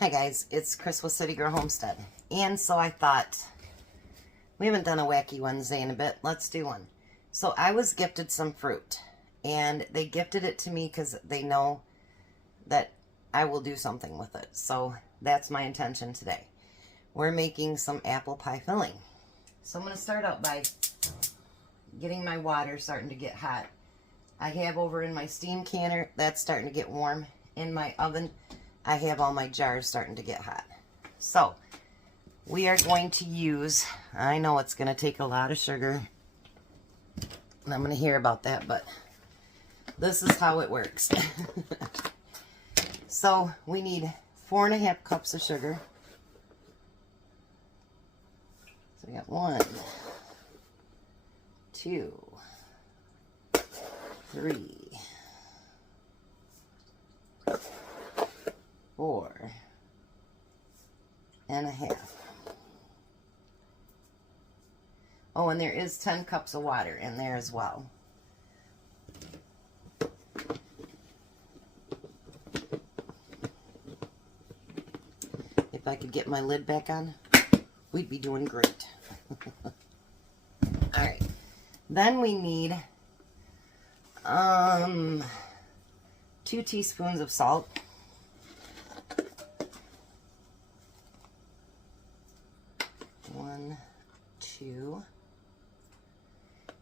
Hi guys, it's Chris with City Girl Homestead. And so I thought, we haven't done a Wacky Wednesday in a bit, let's do one. So I was gifted some fruit, and they gifted it to me because they know that I will do something with it. So that's my intention today. We're making some apple pie filling. So I'm going to start out by getting my water starting to get hot. I have over in my steam canner, that's starting to get warm. In my oven, I have all my jars starting to get hot. So we are going to use, I know it's going to take a lot of sugar, and I'm going to hear about that, but this is how it works. So we need 4.5 cups of sugar. So we got 1, 2, 3, 4.5. Oh, and there is 10 cups of water in there as well. If I could get my lid back on, we'd be doing great. Alright. Then we need 2 teaspoons of salt. 1, 2.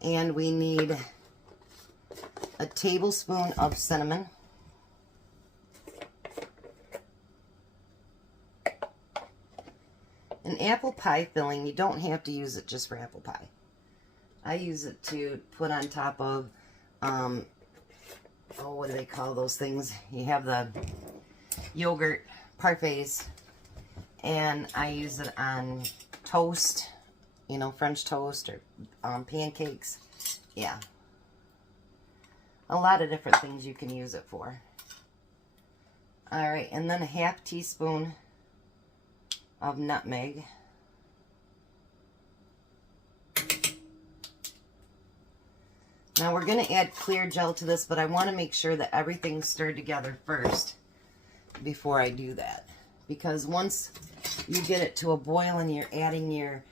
And we need a tablespoon of cinnamon. An apple pie filling, you don't have to use it just for apple pie. I use it to put on top of, oh, what do they call those things? You have the yogurt parfaits, and I use it on toast, you know, French toast or pancakes. Yeah. A lot of different things you can use it for. Alright, and then a 1/2 teaspoon of nutmeg. Now we're going to add clear gel to this, but I want to make sure that everything's stirred together first before I do that. Because once you get it to a boil and you're adding your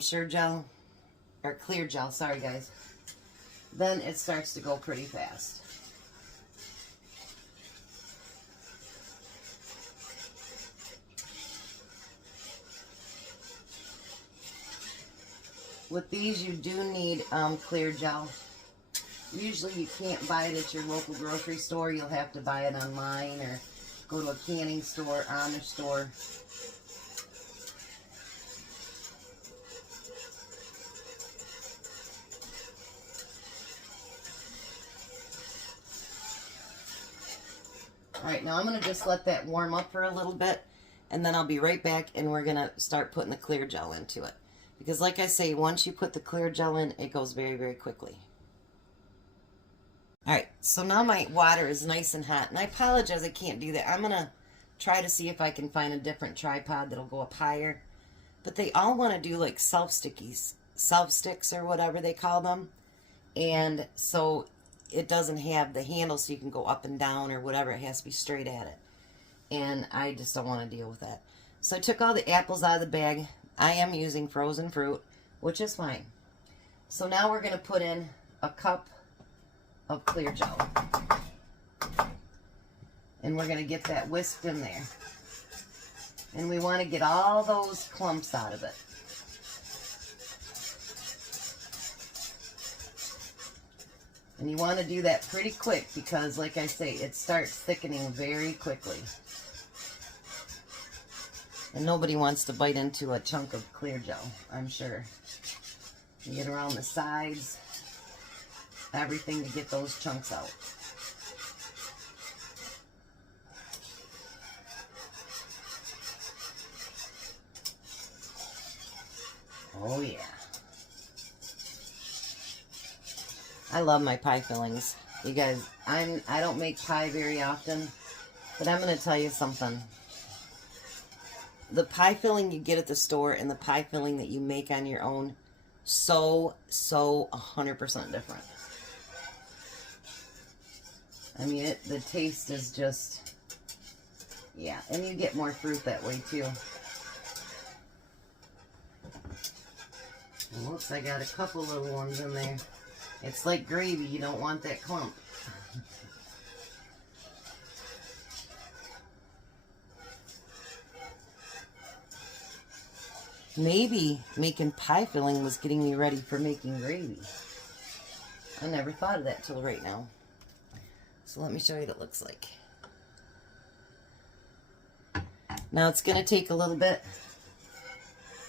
sure gel, or clear gel, sorry guys, then it starts to go pretty fast. With these, you do need clear gel. Usually you can't buy it at your local grocery store. You'll have to buy it online or go to a canning store, Amish store. Alright, now I'm going to just let that warm up for a little bit, and then I'll be right back, and we're going to start putting the clear gel into it. Because like I say, once you put the clear gel in, it goes very, very quickly. Alright, so now my water is nice and hot, and I apologize I can't do that. I'm going to try to see if I can find a different tripod that'll go up higher. But they all want to do like self-sticks or whatever they call them. And so it doesn't have the handle so you can go up and down or whatever. It has to be straight at it. And I just don't want to deal with that. So I took all the apples out of the bag. I am using frozen fruit, which is fine. So now we're going to put in a cup of clear gel. And we're going to get that whisked in there. And we want to get all those clumps out of it. And you want to do that pretty quick because, like I say, it starts thickening very quickly. And nobody wants to bite into a chunk of clear gel, I'm sure. You get around the sides, everything to get those chunks out. Oh yeah. I love my pie fillings. You guys, I don't make pie very often, but I'm going to tell you something. The pie filling you get at the store and the pie filling that you make on your own, so 100% different. I mean, the taste is just Yeah, and you get more fruit that way too. Whoops, I got a couple little ones in there. It's like gravy, you don't want that clump. Maybe making pie filling was getting me ready for making gravy. I never thought of that till right now. So let me show you what it looks like. Now it's going to take a little bit.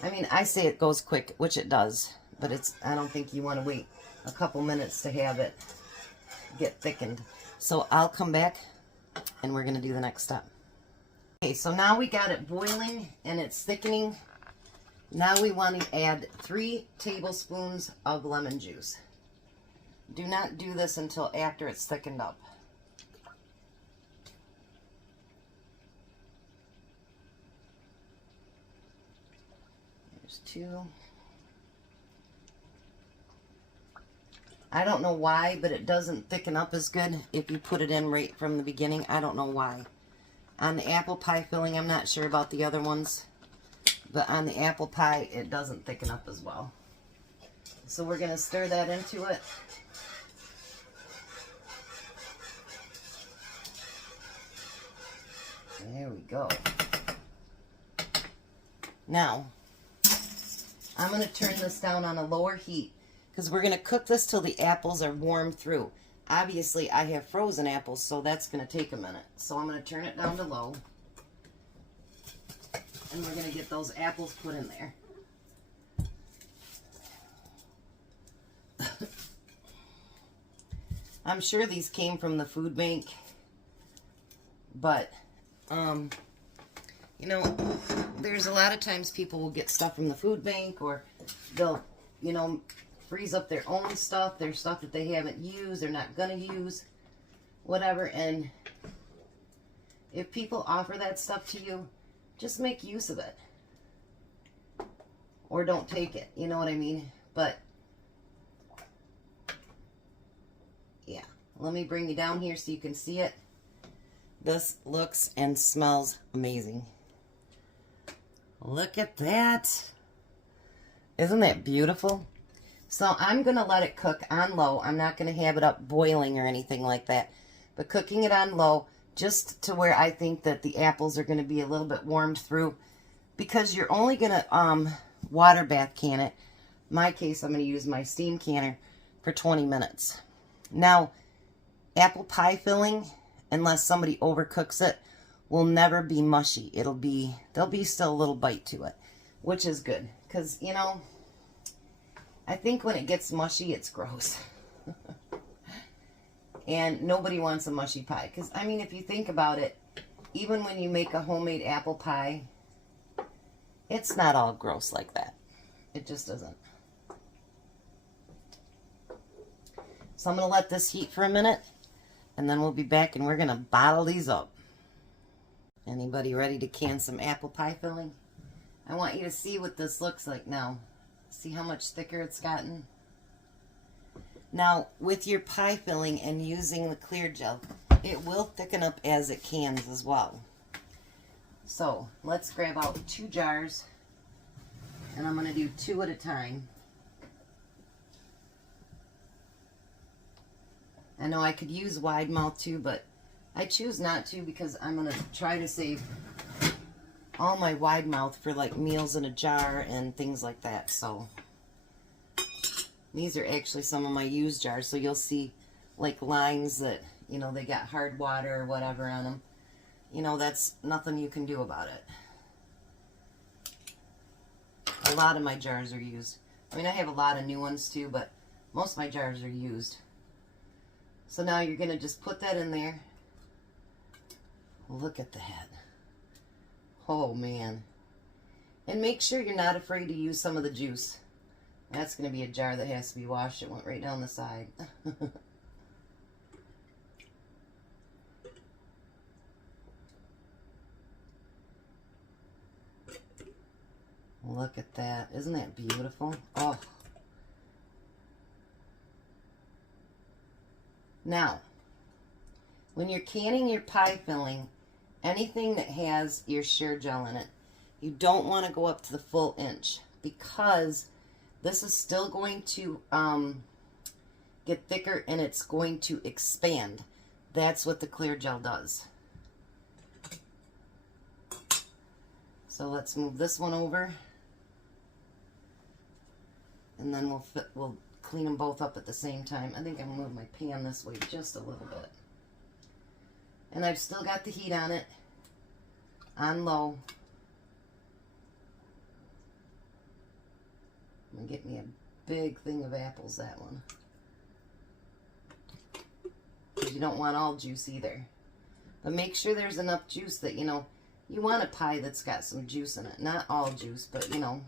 I mean, I say it goes quick, which it does, but I don't think you want to wait a couple minutes to have it get thickened. So I'll come back and we're going to do the next step. Okay, so now we got it boiling and it's thickening. Now we want to add 3 tablespoons of lemon juice. Do not do this until after it's thickened up. There's 2. I don't know why, but it doesn't thicken up as good if you put it in right from the beginning. I don't know why. On the apple pie filling, I'm not sure about the other ones, but on the apple pie, it doesn't thicken up as well. So we're going to stir that into it. There we go. Now, I'm going to turn this down on a lower heat because we're going to cook this till the apples are warmed through. Obviously, I have frozen apples, so that's going to take a minute. So I'm going to turn it down to low. And we're going to get those apples put in there. I'm sure these came from the food bank, but, you know, there's a lot of times people will get stuff from the food bank, or they'll, you know, freeze up their own stuff, their stuff that they haven't used, they're not going to use, whatever, and if people offer that stuff to you, just make use of it. Or don't take it, you know what I mean? But, yeah. Let me bring you down here so you can see it. This looks and smells amazing. Look at that. Isn't that beautiful? So I'm going to let it cook on low. I'm not going to have it up boiling or anything like that. But cooking it on low, just to where I think that the apples are going to be a little bit warmed through. Because you're only going to water bath can it. In my case, I'm going to use my steam canner for 20 minutes. Now, apple pie filling, unless somebody overcooks it, will never be mushy. There'll be still a little bite to it, which is good. Because, you know, I think when it gets mushy, it's gross. And nobody wants a mushy pie. Because, I mean, if you think about it, even when you make a homemade apple pie, it's not all gross like that. It just isn't. So I'm going to let this heat for a minute, and then we'll be back and we're going to bottle these up. Anybody ready to can some apple pie filling? I want you to see what this looks like now. See how much thicker it's gotten? Now, with your pie filling and using the clear gel, it will thicken up as it cans as well. So, let's grab out 2 jars, and I'm going to do 2 at a time. I know I could use wide mouth too, but I choose not to because I'm going to try to save all my wide mouth for like meals in a jar and things like that. So these are actually some of my used jars, so you'll see like lines that, you know, they got hard water or whatever on them. You know, that's nothing you can do about it. A lot of my jars are used. I mean, I have a lot of new ones too, but most of my jars are used. So now you're going to just put that in there. Look at that. Oh, man. And make sure you're not afraid to use some of the juice. That's going to be a jar that has to be washed. It went right down the side. Look at that. Isn't that beautiful? Oh. Now, when you're canning your pie filling anything that has your shear gel in it, you don't want to go up to the full inch, because this is still going to get thicker and it's going to expand. That's what the clear gel does. So let's move this one over, and then we'll clean them both up at the same time. I think I'm gonna move my pan this way just a little bit. And I've still got the heat on it, on low. I'm gonna get me a big thing of apples, that one. Because you don't want all juice either. But make sure there's enough juice that, you know, you want a pie that's got some juice in it. Not all juice, but, you know.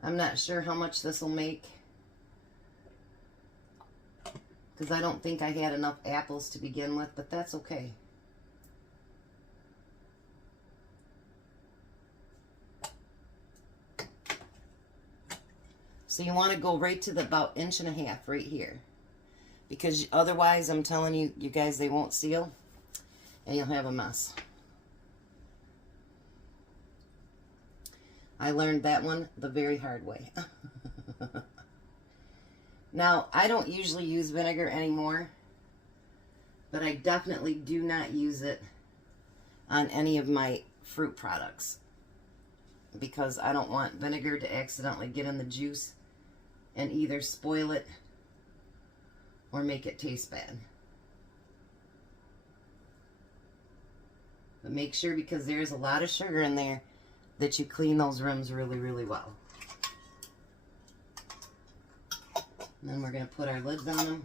I'm not sure how much this will make, because I don't think I had enough apples to begin with, but that's okay. So you want to go right to the about 1.5 inches right here, because otherwise, I'm telling you, you guys, they won't seal and you'll have a mess. I learned that one the very hard way. Now, I don't usually use vinegar anymore, but I definitely do not use it on any of my fruit products, because I don't want vinegar to accidentally get in the juice and either spoil it or make it taste bad. But make sure, because there's a lot of sugar in there, that you clean those rims really, really well. And then we're going to put our lids on them.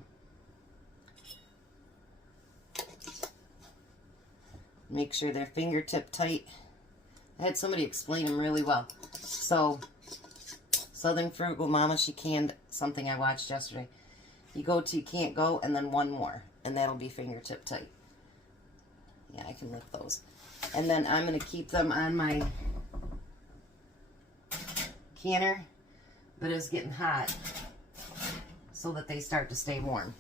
Make sure they're fingertip tight. I had somebody explain them really well. So, Southern Frugal Mama, she canned something I watched yesterday. You go to you can't go, and then one more, and that'll be fingertip tight. Yeah, I can lift those. And then I'm going to keep them on my canner, but it's getting hot, so that they start to stay warm.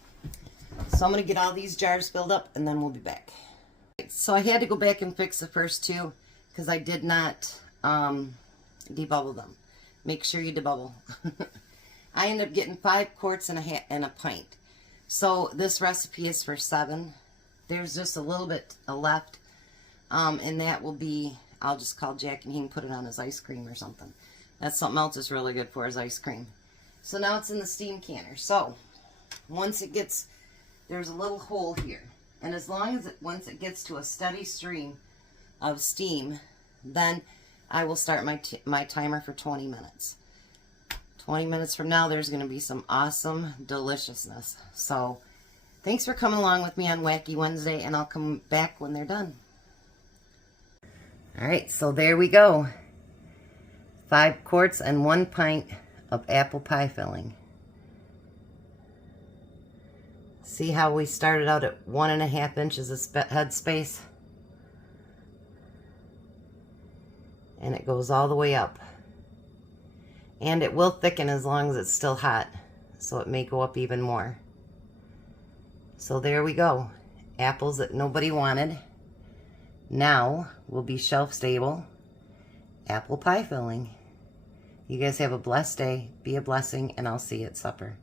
So I'm going to get all these jars filled up, and then we'll be back. So I had to go back and fix the first two, because I did not debubble them. Make sure you debubble. I ended up getting 5 quarts and a pint. So this recipe is for 7. There's just a little bit left, and that will be, I'll just call Jack and he can put it on his ice cream or something. That's something else that's really good for his ice cream. So now it's in the steam canner. So once it gets, there's a little hole here, and as long as once it gets to a steady stream of steam, then I will start my timer for 20 minutes. 20 minutes from now, there's going to be some awesome deliciousness. So thanks for coming along with me on Wacky Wednesday, and I'll come back when they're done. All right, so there we go. 5 quarts and 1 pint of apple pie filling. See how we started out at 1.5 inches of head space? And it goes all the way up. And it will thicken as long as it's still hot, so it may go up even more. So there we go. Apples that nobody wanted now will be shelf stable apple pie filling. You guys have a blessed day. Be a blessing, and I'll see you at supper.